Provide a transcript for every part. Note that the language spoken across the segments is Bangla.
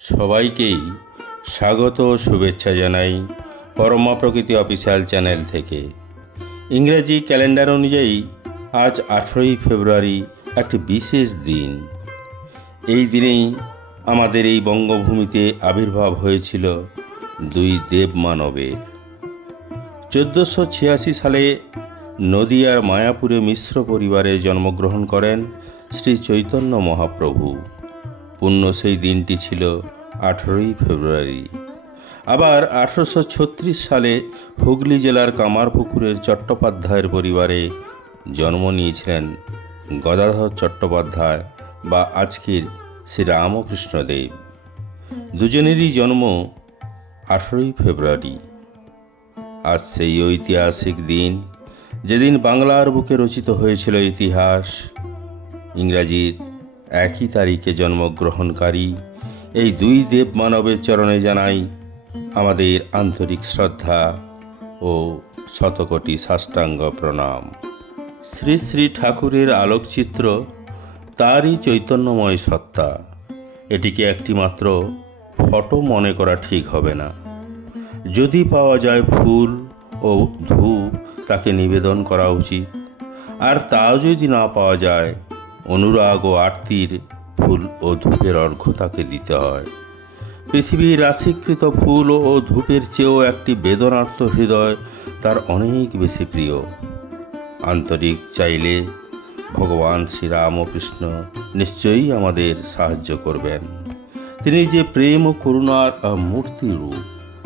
সবাইকেই স্বাগত ও শুভেচ্ছা জানাই পরমা প্রকৃতি অফিসিয়াল চ্যানেল থেকে। ইংরেজি ক্যালেন্ডার অনুযায়ী আজ আঠেরোই ফেব্রুয়ারি একটি বিশেষ দিন। এই দিনেই আমাদের এই বঙ্গভূমিতে আবির্ভাব হয়েছিল দুই দেব মানবের চোদ্দোশো ছিয়াশি সালে নদিয়ার মায়াপুরে মিশ্র পরিবারে জন্মগ্রহণ করেন শ্রী চৈতন্য মহাপ্রভু। পুণ্য সেই দিনটি ছিল আঠেরোই ফেব্রুয়ারি। আবার আঠারোশো সালে হুগলি জেলার কামারপুকুরের চট্টোপাধ্যায়ের পরিবারে জন্ম নিয়েছিলেন গদাধর চট্টোপাধ্যায় বা আজকের শ্রী রামকৃষ্ণদেব দুজনেরই জন্ম আঠেরোই ফেব্রুয়ারি। আজ সেই ঐতিহাসিক দিন, যেদিন বাংলার বুকে রচিত হয়েছিল ইতিহাস, ইংরাজির একই তারিখে জন্মগ্রহণকারী। এই দুই দেব মানবের চরণে জানাই আমাদের আন্তরিক শ্রদ্ধা ও শতকোটি সাষ্টাঙ্গ প্রণাম। শ্রী শ্রী ঠাকুরের আলোকচিত্র, তারই চৈতন্যময় সত্তা, এটিকে একটিমাত্র ফটো মনে করা ঠিক হবে না। যদি পাওয়া যায় ফুল ও ধূপ, তাকে নিবেদন করা উচিত। আর তাও যদি না পাওয়া যায় অনুরাগ ও আরতির ফুল ও ধূপের অর্ঘ্য তাকে দিতে হয়। পৃথিবীর রাশিকৃত ফুল ও ধূপের চেয়েও একটি বেদনার্থ হৃদয় তার অনেক বেশি প্রিয়। আন্তরিক চাইলে ভগবান শ্রীরামকৃষ্ণ নিশ্চয়ই আমাদের সাহায্য করবেন। তিনি যে প্রেম ও করুণার আহ, মূর্তি রূপ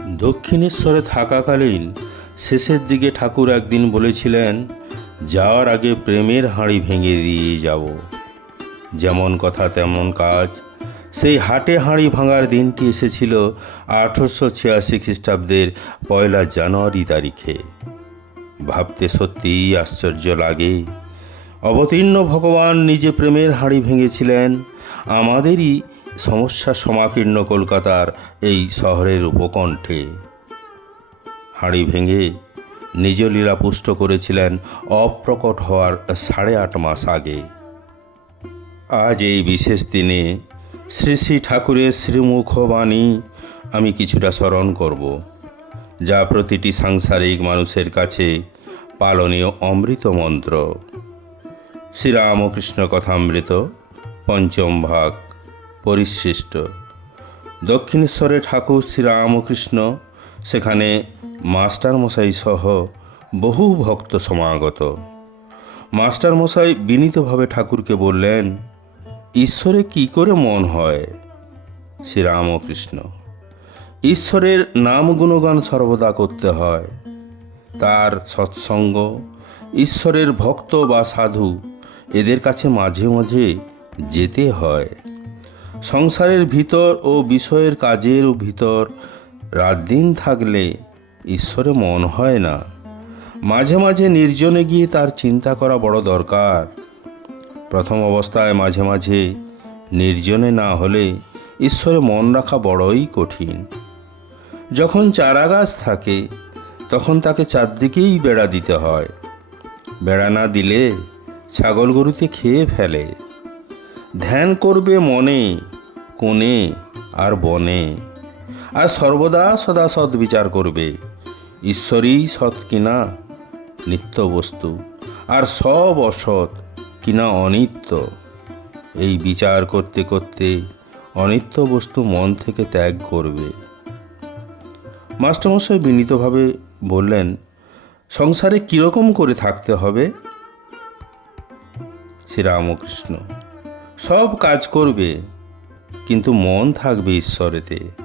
দক্ষিণেশ্বরে থাকাকালীন শেষের দিকে ঠাকুর একদিন বলেছিলেন যাওয়ার আগে প্রেমের হাঁড়ি ভেঙে দিয়ে যাব। যেমন কথা তেমন কাজ। সেই হাটে হাঁড়ি ভাঙার দিনটি এসেছিল আঠারোশো ছিয়াশি খ্রিস্টাব্দের পয়লা জানুয়ারি তারিখে। ভাবতে সত্যিই আশ্চর্য লাগে। অবতীর্ণ ভগবান নিজে প্রেমের হাঁড়ি ভেঙেছিলেন। আমাদেরই সমস্যা সমাকীর্ণ কলকাতার এই শহরের উপকণ্ঠে। হাঁড়ি ভেঙে নিজ লীলা পুষ্ট করেছিলেন অপ্রকট হওয়ার সাড়ে আট মাস আগে। আজ এই বিশেষ দিনে শ্রী শ্রী ঠাকুরের শ্রীমুখ বাণী আমি কিছুটা স্মরণ করব, যা প্রতিটি সাংসারিক মানুষের কাছে পালনীয় অমৃত মন্ত্র। শ্রীরামকৃষ্ণ কথামৃত, পঞ্চম ভাগ, পরিশিষ্ট। দক্ষিণেশ্বরে ঠাকুর শ্রীরামকৃষ্ণ সেখানে মাস্টারমশাই সহ বহু ভক্ত সমাগত। মাস্টারমশাই বিনীতভাবে ঠাকুরকে বললেন, ঈশ্বরে কি করে মন হয়? শ্রীরামকৃষ্ণ, ঈশ্বরের নাম গুণগান সর্বদা করতে হয়। তার সৎসঙ্গ, ঈশ্বরের ভক্ত বা সাধু এদের কাছে মাঝে মাঝে যেতে হয়। সংসারের ভিতর ও বিষয়ের কাজের ভিতর রাত দিন থাকলে ঈশ্বরে মন হয় না। মাঝে মাঝে নির্জনে গিয়ে তার চিন্তা করা বড় দরকার। প্রথম অবস্থায় মাঝে মাঝে নির্জনে না হলে ঈশ্বরে মন রাখা বড়ই কঠিন। যখন চারা গাছ থাকে, তখন তাকে চারদিকেই বেড়া দিতে হয়। বেড়া না দিলে ছাগল গরুতে খেয়ে ফেলে। ধ্যান করবে মনে, কোণে আর বনে। আর সর্বদা সদা সৎ বিচার করবে। ঈশ্বরই সৎ কিনা নিত্য বস্তু, আর সব অসৎ কিনা অনিত্য। এই বিচার করতে করতে অনিত্য বস্তু মন থেকে ত্যাগ করবে। মাস্টারমশাই বিনীতভাবে বললেন, সংসারে কীরকম করে থাকতে হবে? শ্রীরামকৃষ্ণ, সব কাজ করবে, কিন্তু মন থাকবে ঈশ্বরেতে।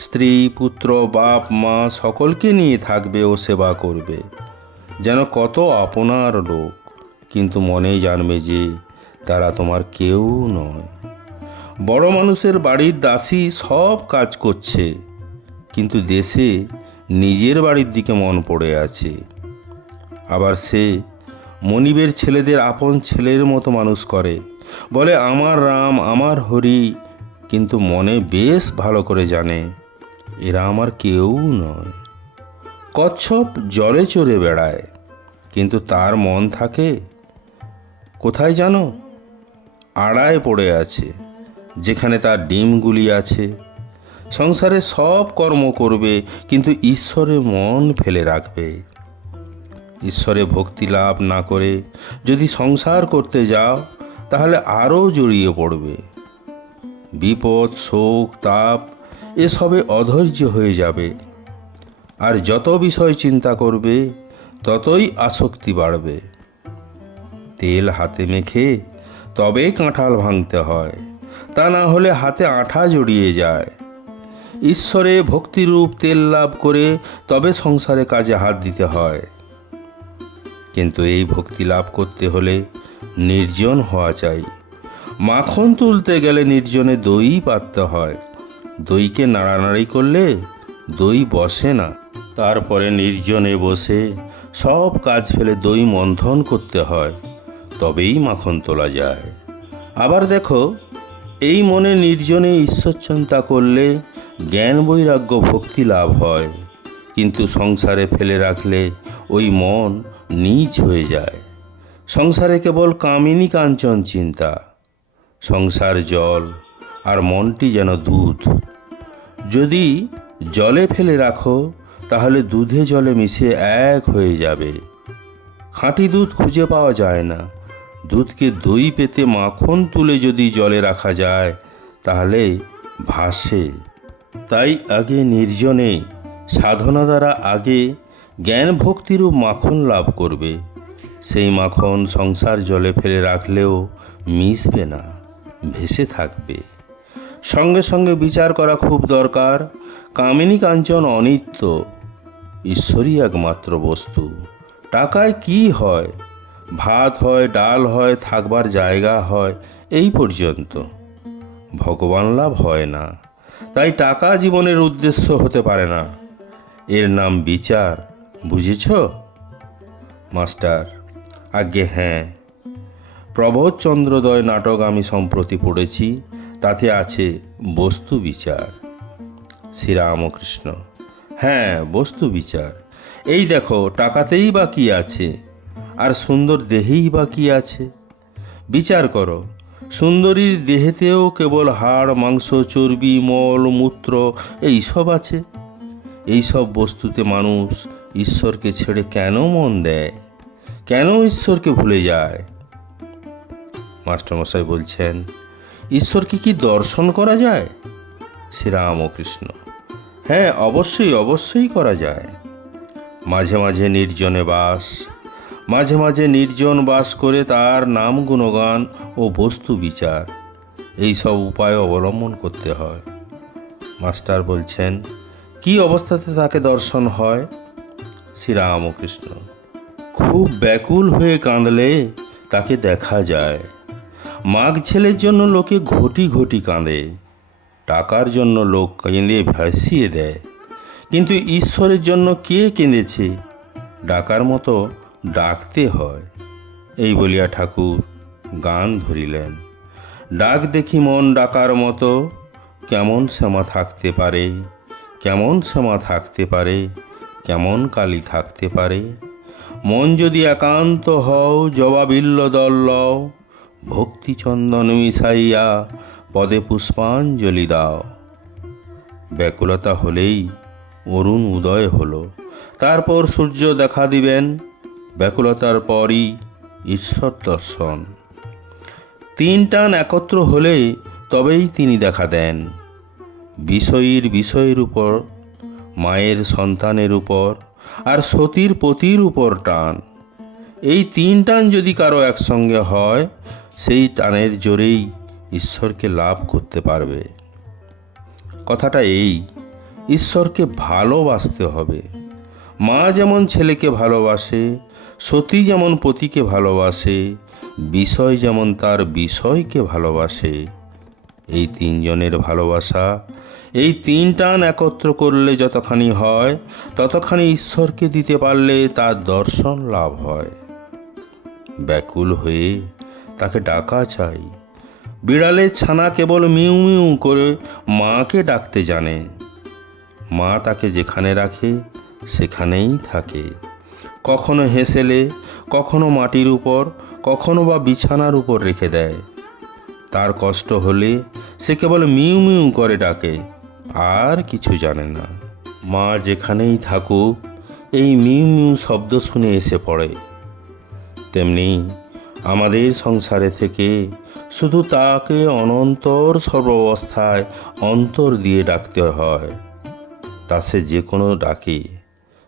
স্ত্রী, পুত্র, বাপ, মা সকলকে নিয়ে থাকবে ও সেবা করবে। যেন কত আপনার লোক, কিন্তু মনেই জানবে যে তারা তোমার কেউ নয়। বড় মানুষের বাড়ির দাসী সব কাজ করছে, কিন্তু দেশে নিজের বাড়ির দিকে মন পড়ে আছে। আবার সে মনিবের ছেলেদের আপন ছেলের মতো মানুষ করে। বলে, আমার রাম, আমার হরি, কিন্তু মনে বেশ ভালো করে জানে এরা আমার কেউ নয়। কচ্ছপ জলে চড়ে বেড়ায়, কিন্তু তার মন থাকে, কোথায় জানো? আড়ায় পড়ে আছে, যেখানে তার ডিমগুলি আছে। সংসারে সব কর্ম করবে, কিন্তু ঈশ্বরে মন ফেলে রাখবে। ঈশ্বরে ভক্তি লাভ না করে যদি সংসার করতে যাও, তাহলে আরও জড়িয়ে পড়বে। বিপদ, শোক, তাপ এসবে অধৈর্য হয়ে যাবে। আর যত বিষয় চিন্তা করবে, ততই আসক্তি বাড়বে। তেল হাতে মেখে তবে কাঁঠাল ভাঙতে হয়, তা না হলে হাতে আঠা জড়িয়ে যায়। ঈশ্বরে ভক্তিরূপ তেল লাভ করে তবে সংসারে কাজে হাত দিতে হয়। কিন্তু এই ভক্তি লাভ করতে হলে নির্জন হওয়া চাই। মাখন তুলতে গেলে নির্জনে দই পাততে হয়। দইকে নাড়ানাড়ি করলে দই বসে না। তারপরে নির্জনে বসে সব কাজ ফেলে দই মন্থন করতে হয়, তবেই মাখন তোলা যায়। আবার দেখো, এই মনে নির্জনে ঈশ্বর চিন্তা করলে জ্ঞান বৈরাগ্য ভক্তি লাভ হয়, কিন্তু সংসারে ফেলে রাখলে ওই মন নীচ হয়ে যায়। সংসারে কেবল কামিনী কাঞ্চন চিন্তা, সংসার জল আর মনটি যেন দুধ। যদি জলে ফেলে রাখো, তাহলে দুধে জলে মিশে এক হয়ে যাবে। খাঁটি দুধ খুঁজে পাওয়া যায় না। দুধকে দই পেতে মাখন তুলে যদি জলে রাখা যায়, তাহলে ভাসে। তাই আগে নির্জনে, সাধনা দ্বারা আগে জ্ঞান ভক্তিরূপ মাখন লাভ করবে। সেই মাখন সংসার জলে ফেলে রাখলেও মিশবে না, ভেসে থাকবে। সঙ্গে সঙ্গে বিচার করা খুব দরকার। কামিনী কাঞ্চন অনিত্য, ঈশ্বরই একমাত্র বস্তু। টাকায় কি হয়? ভাত হয়, ডাল হয়, থাকবার জায়গা হয়, এই পর্যন্ত। ভগবান লাভ হয় না। তাই টাকা জীবনের উদ্দেশ্য হতে পারে না। এর নাম বিচার, বুঝেছ? মাস্টার, আজ্ঞে হ্যাঁ। প্রবোধ চন্দ্রোদয় নাটক আমি সম্প্রতি পড়েছি। তাতে আছে বস্তু বিচার। শ্রীরামকৃষ্ণ। হ্যাঁ বস্তু বিচার। এই দেখো, টাকাতেই বা কি আছে? আর সুন্দর দেহেই বা কি আছে? বিচার করো। সুন্দরীর দেহেতেও কেবল হাড়, মাংস, চর্বি, মল, মূত্র, এইসব আছে। এইসব বস্তুতে মানুষ ঈশ্বরকে ছেড়ে কেন মন দেয়? কেন ঈশ্বরকে ভুলে যায়? মাস্টারমশাই বলছেন ঈশ্বরকে কি দর্শন করা যায়? শ্রীরামকৃষ্ণ। হ্যাঁ অবশ্যই অবশ্যই করা যায়। মাঝে মাঝে নির্জনে বাস, মাঝে মাঝে নির্জন বাস করে তার নাম গুণগান ও বস্তু বিচার। এই সব উপায় অবলম্বন করতে হয়। মাস্টার বলছেন, কি অবস্থাতে তাকে দর্শন হয়? শ্রীরামকৃষ্ণ, খুব ব্যাকুল হয়ে কাঁদলে তাকে দেখা যায়। মাঘ ছেলের জন্য লোকে ঘটি ঘটি কাঁদে, টাকার জন্য লোক কেঁদে ভাসিয়ে দেয়। কিন্তু ঈশ্বরের জন্য কে কেঁদেছে? ডাকার মতো ডাকতে হয়। এই বলিয়া ঠাকুর গান ধরিলেন। ডাক দেখি মন ডাকার মতো, কেমন শ্যামা থাকতে পারে? কেমন শ্যামা থাকতে পারে? কেমন কালি থাকতে পারে? মন যদি একান্ত হও জবাবিল্ল দল লও ভক্তিচন্দন মিশাইয়া পদে পুষ্পাঞ্জলি দাও। ব্যাকুলতা হলেই অরুণ উদয় হলো। তারপর সূর্য দেখা দিবেন। ব্যাকুলতার পরই ঈশ্বর দর্শন। তিন টান একত্র হলে তবেই তিনি দেখা দেন। বিষয়ীর বিষয়ের উপর, মায়ের সন্তানের উপর, আর সতীর পতির উপর টান। এই তিন টান যদি কারও একসঙ্গে হয় সেই টানের জোরেই ঈশ্বরকে লাভ করতে পারবে। কথাটা এই, ঈশ্বরকে ভালোবাসতে হবে। মা যেমন ছেলেকে ভালোবাসে, সতী যেমন পতিকে ভালোবাসে, বিষয় যেমন তার বিষয়কে ভালোবাসে। এই তিনজনের ভালোবাসা, এই তিন টান একত্র করলে যতখানি হয়, ততখানি ঈশ্বরকে দিতে পারলে তার দর্শন লাভ হয়। ব্যাকুল হয়ে তাকে ডাকা চাই। বিড়ালের ছানা কেবল মিউ মিউ করে মাকে ডাকতে জানে। মা তাকে যেখানে রাখে, সেখানেই থাকে। কখনো হেসেলে, কখনো মাটির উপর, কখনো বা বিছানার উপর রেখে দেয়। তার কষ্ট হলে সে কেবল মিউ মিউ করে ডাকে, আর কিছু জানে না। মা যেখানেই থাকুক, এই মিউ মিউ শব্দ শুনে এসে পড়ে। তেমনি আমাদের সংসারে থেকে শুধু তাকে অনন্তর সর্বাবস্থায় অন্তর দিয়ে ডাকতে হয়। তা সে যে কোনো ডাকে,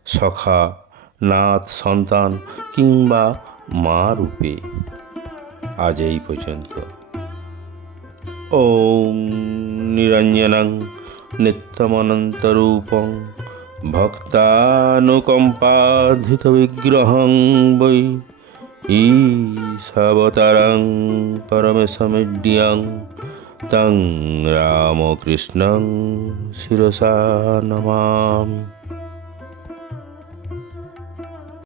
সখা নাথ সন্তান কিংবা মা রূপে। আজ এই পর্যন্ত। ওম নিরঞ্জনং নিত্যমনন্তরূপং ভক্তানুকম্পাধিত বিগ্রহং বৈ ईशावतारं परमेशमिड्यं तं रामकृष्णं शिरसा नमामि